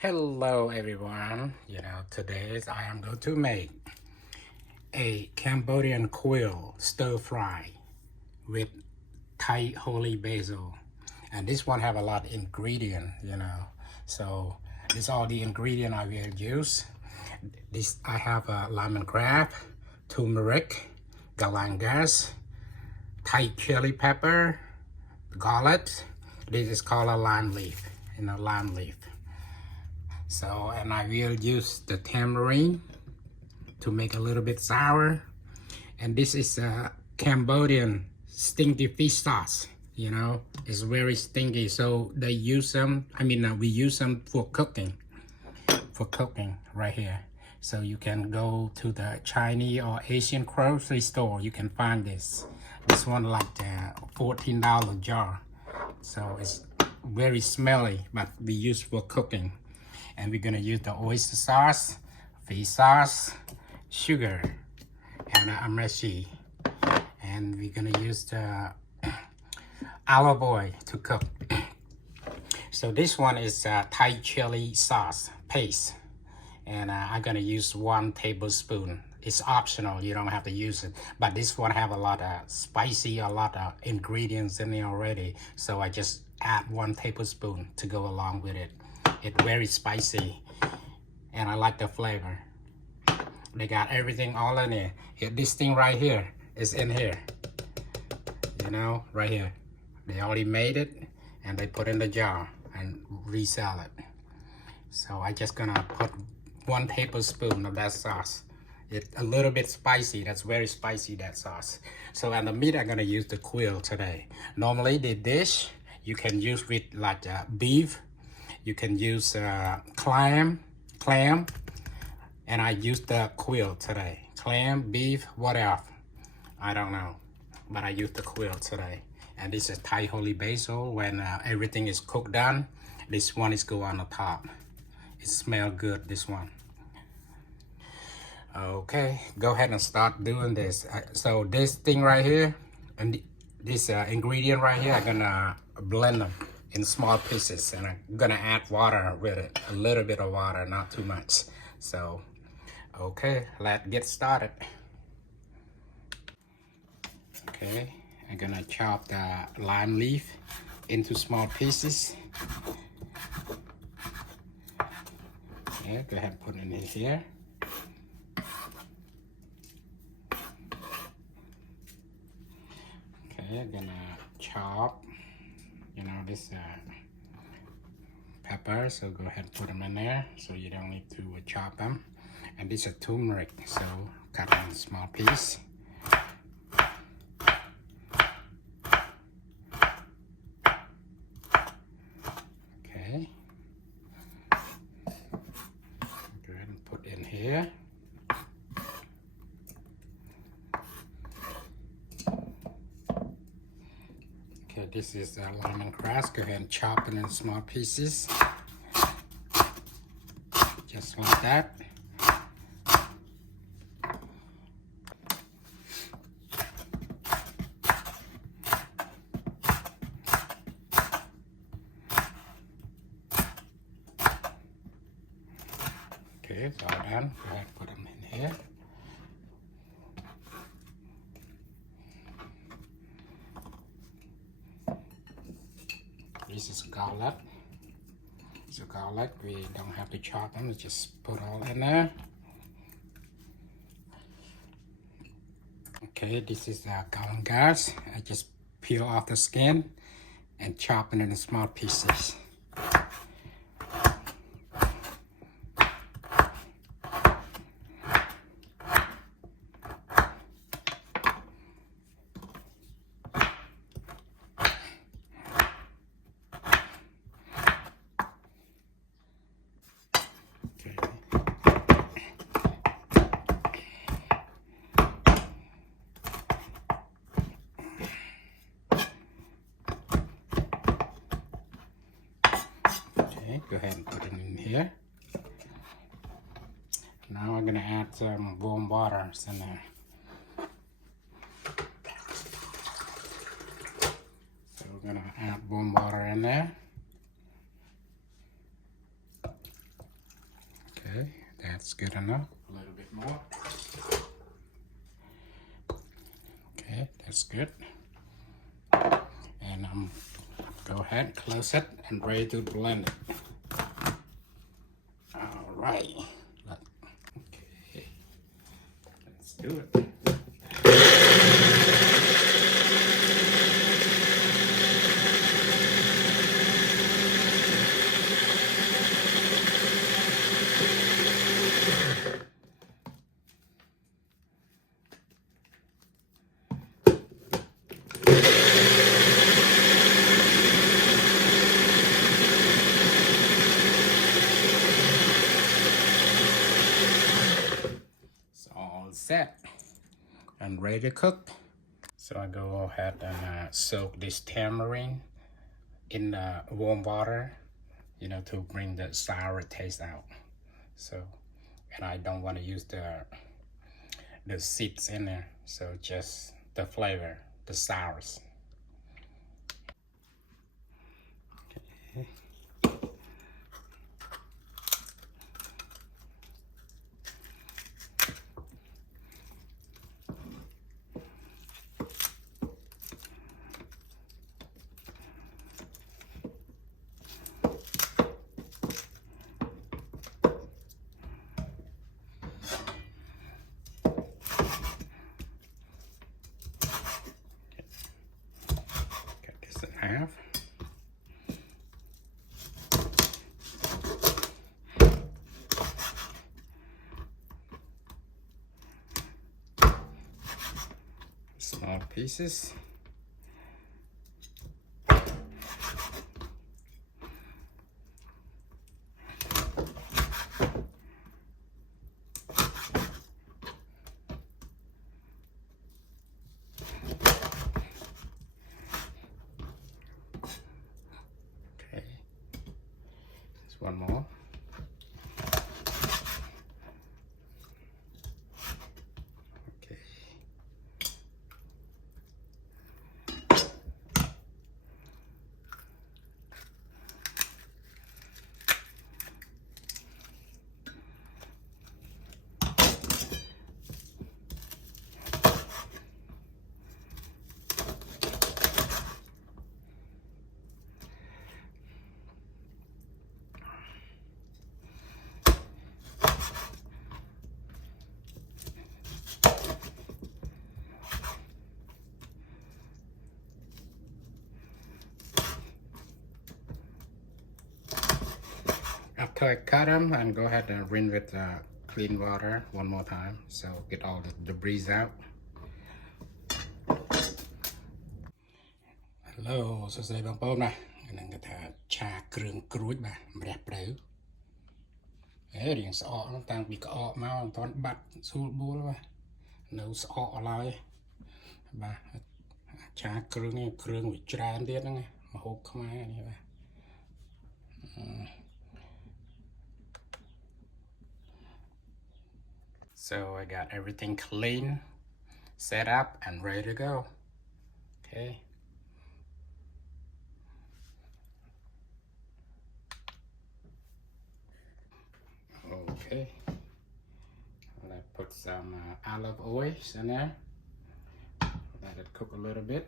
Hello everyone, today I am going to make a Cambodian quail stir fry with Thai holy basil. And this one have a lot of ingredient, So this all the ingredient I will use. This I have a lemongrass, turmeric, galangas, Thai chili pepper, garlic. This is called a lime leaf, lime leaf. So, and I will use the tamarind to make a little bit sour. And this is a Cambodian stinky fish sauce. It's very stinky. So they use them, we use them for cooking right here. So you can go to the Chinese or Asian grocery store. You can find this. This one like $14 jar. So it's very smelly, but we use for cooking. And we're gonna use the oyster sauce, fish sauce, sugar, and amaretti. And we're gonna use the olive oil to cook. So this one is Thai chili sauce paste. And I'm gonna use 1 tablespoon. It's optional, you don't have to use it. But this one have a lot of spicy, a lot of ingredients in it already. So I just add 1 tablespoon to go along with it. It's very spicy and I like the flavor. They got everything all in there. This thing right here is in here. Right here. They already made it and they put in the jar and resell it. So I just gonna put 1 tablespoon of that sauce. It's a little bit spicy. That's very spicy, that sauce. So and the meat I'm gonna use the quail today. Normally the dish you can use with like beef. You can use clam, and I used the quail today. Clam, beef, what else? I don't know, but I used the quail today. And this is Thai holy basil. When everything is cooked done, this one is go on the top. It smells good, this one. Okay, go ahead and start doing this. So this thing right here, and this ingredient right here, I'm gonna blend them in small pieces, and I'm gonna add water with it, a little bit of water, not too much. So okay, let's get started. Okay, I'm gonna chop the lime leaf into small pieces. Okay, go ahead and put it in here. Okay, I'm gonna chop this pepper, so go ahead and put them in there so you don't need to chop them. And this is turmeric, so cut in a small piece. Okay, go ahead and put in here. Okay, this is lemongrass. Go ahead and chop it in small pieces. Just like that. Okay, it's all done. Go ahead and put them in here. This is garlic. So garlic, we don't have to chop them, just put all in there. Okay, this is galangas. I just peel off the skin and chop it into small pieces. Go ahead and put it in here. Now I'm gonna add some warm water in there. So we're gonna add warm water in there. Okay, that's good enough. A little bit more. Okay, that's good. And go ahead, close it, and ready to blend it. All right. Okay, let's do it. It's all set and ready to cook. So I go ahead and soak this tamarind in warm water, to bring the sour taste out. So, and I don't want to use the seeds in there, so just the flavor, the sours. Okay. Cut this in half. Small pieces. Okay, just one more. Okay. After I cut them, and go ahead and rinse with clean water one more time, so get all the debris out. Hello សួស្តីបងប្អូនណាហ្នឹងគេថាឆាគ្រឿងក្រួយបាទម្រះព្រៅរៀងស្អកតាំងពីក្អកមកមិនទាន់បាត់ស្រួលបួលបាទនៅស្អកឡើយបាទឆាគ្រឿងនេះគ្រឿងវាច្រើនទៀតហ្នឹងម្ហូបខ្មែរនេះបាទ So I got everything clean, set up, and ready to go. Okay. Okay. Let's put some olive oil in there. Let it cook a little bit.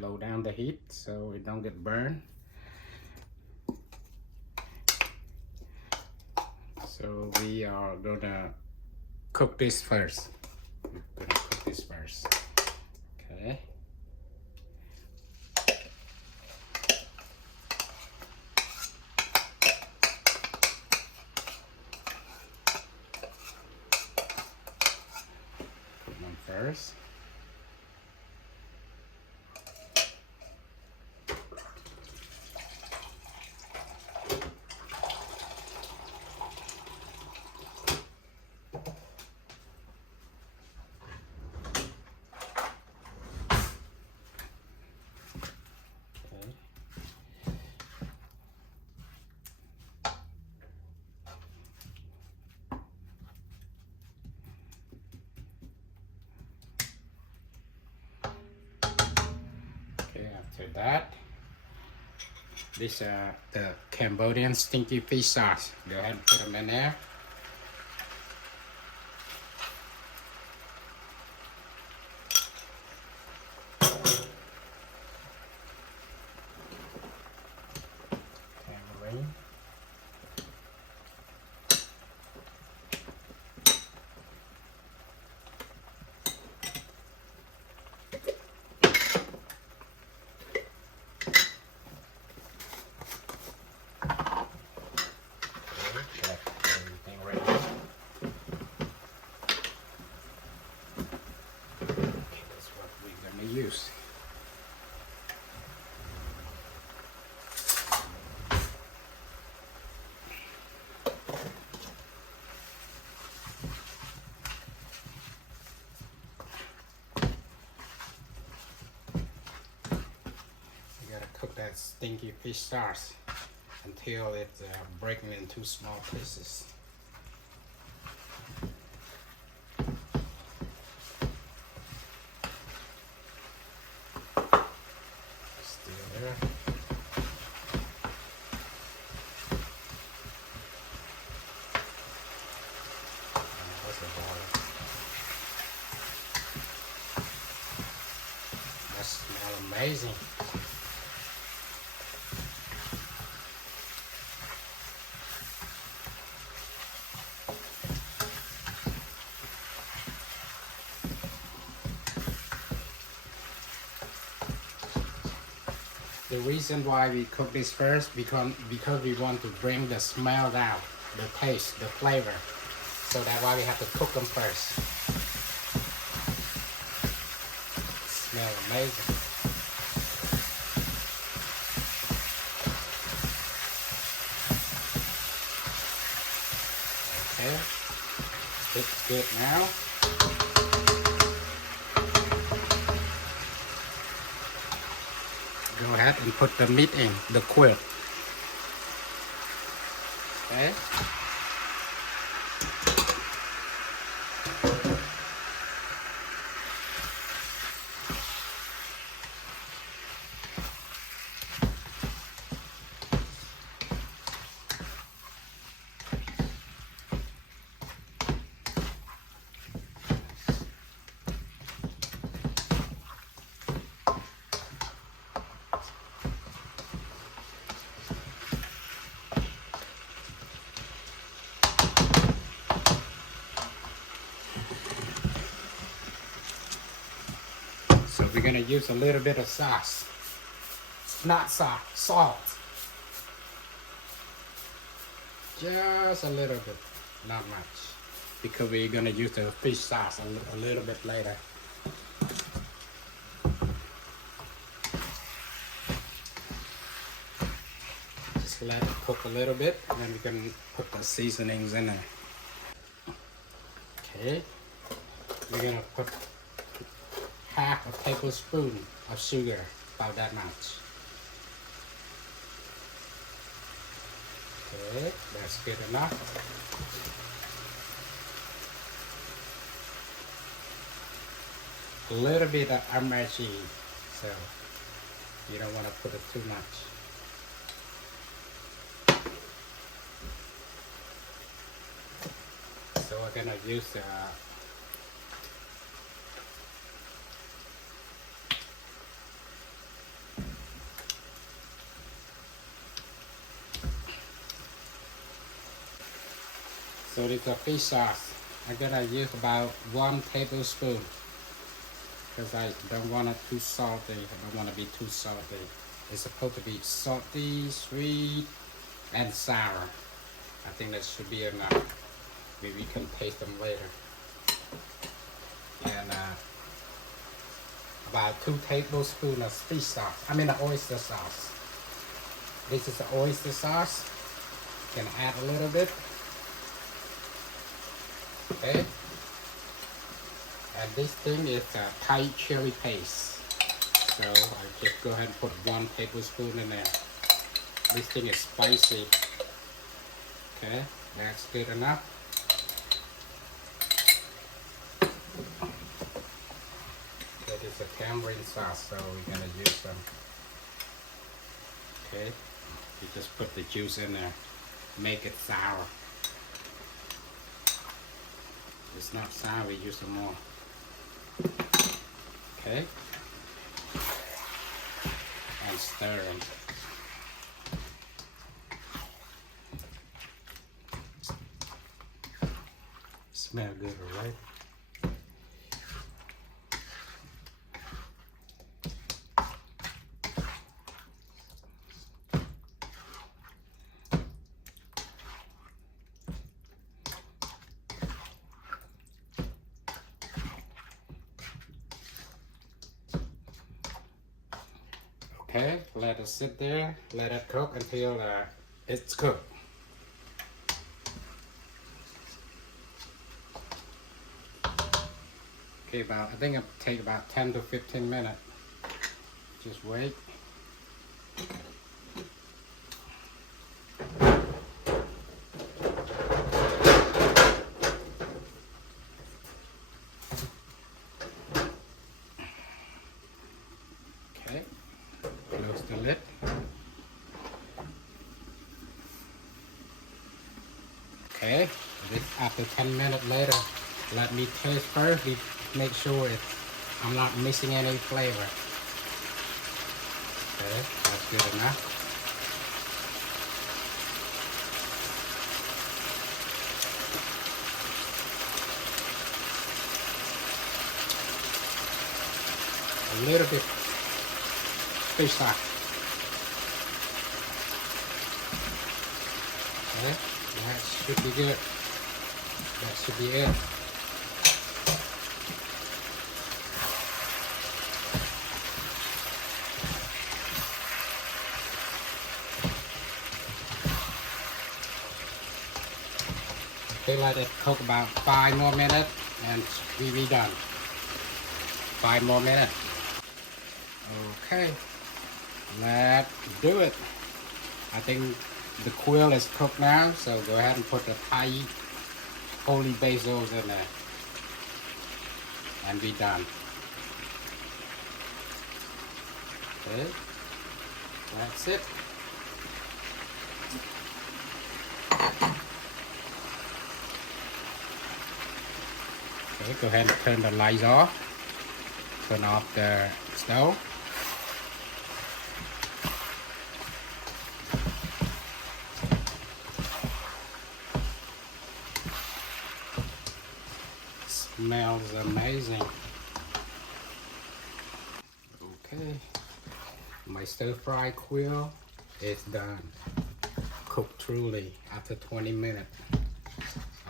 Low down the heat so it don't get burned. So we are gonna cook this first. We're gonna cook this first. Okay. Put them first. After that, this the Cambodian stinky fish sauce. Go ahead and put them in there. that stinky fish sauce until it's breaking into small pieces. Still there. That's a ball. That smells amazing. The reason why we cook this first because we want to bring the smell out, the taste, the flavor. So that's why we have to cook them first. Smell amazing. Okay, it's good now. Go ahead and put the meat in, the quill. Okay. So we're gonna use a little bit of sauce. Not sauce, salt. Just a little bit, not much. Because we're gonna use the fish sauce a little bit later. Just let it cook a little bit, and then we can put the seasonings in there. Okay, we're gonna put half a tablespoon of sugar, about that much. Okay, that's good enough. A little bit of amaretto, so you don't want to put it too much. So we're gonna use so it's a fish sauce. I'm gonna use about 1 tablespoon because I don't want it too salty. I don't want to be too salty. It's supposed to be salty, sweet, and sour. I think that should be enough. Maybe we can taste them later. And about 2 tablespoons of fish sauce. I mean, oyster sauce. This is the oyster sauce. You can add a little bit. Okay. And this thing is a Thai chili paste. So I just go ahead and put 1 tablespoon in there. This thing is spicy. Okay, that's good enough. Okay, this is a tamarind sauce, so we're gonna use some. Okay, you just put the juice in there, make it sour. If it's not sour, we use some more. Okay, and stir them. Smell good, right? Okay, let it sit there, let it cook until it's cooked. Okay, I think it'll take about 10 to 15 minutes. Just wait. Okay, this after 10 minutes later, let me taste first. Make sure I'm not missing any flavor. Okay, that's good enough. A little bit fish sauce. Okay, that should be good. That should be it. Okay, let it cook about 5 more minutes and we'll be done. 5 more minutes. Okay, let's do it. I think the quail is cooked now, so go ahead and put the Thai holy basils in there and be done. Okay, that's it. Okay, go ahead and turn the lights off. Turn off the stove. Smells amazing. Okay, my stir-fried quail is done. Cooked truly after 20 minutes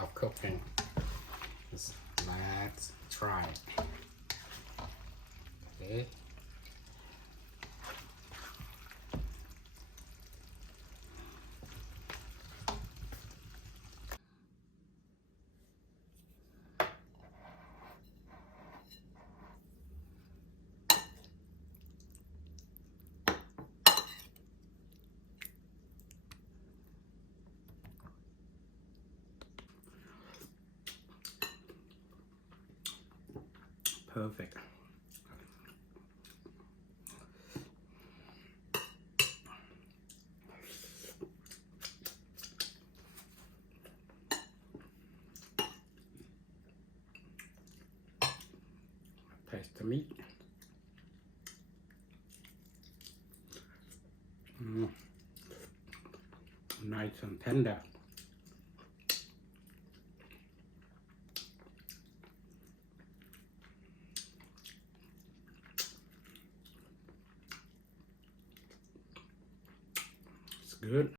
of cooking. Let's try it. Okay. Perfect. Taste the meat. Nice and tender. It's good.